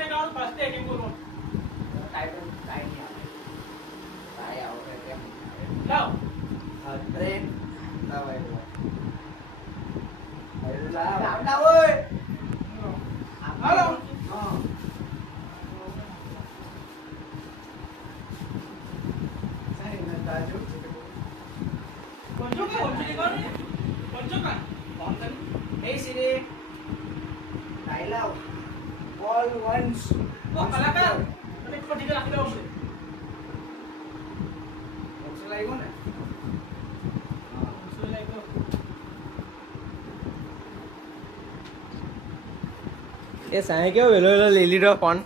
Tech આવો first tech એમ બોલો title કાઈ નહીં આવે કાઈ આવે કેમ લાવ ટ્રેન લાવ આવ્યો આવડા ઓય હાલો હા સાઈ ના તાજો પંચો કા ઓછી કરો ને પંચો કા બોમ્બન Hey Siri, dial all ones. ઓ કલાકાર તમે પટી કે રાખી દો છે ઓછો લાગ્યો ને શું લાગ્યો એ સાંઈ કેવો વેલો વેલો લઈ લીધો ફોન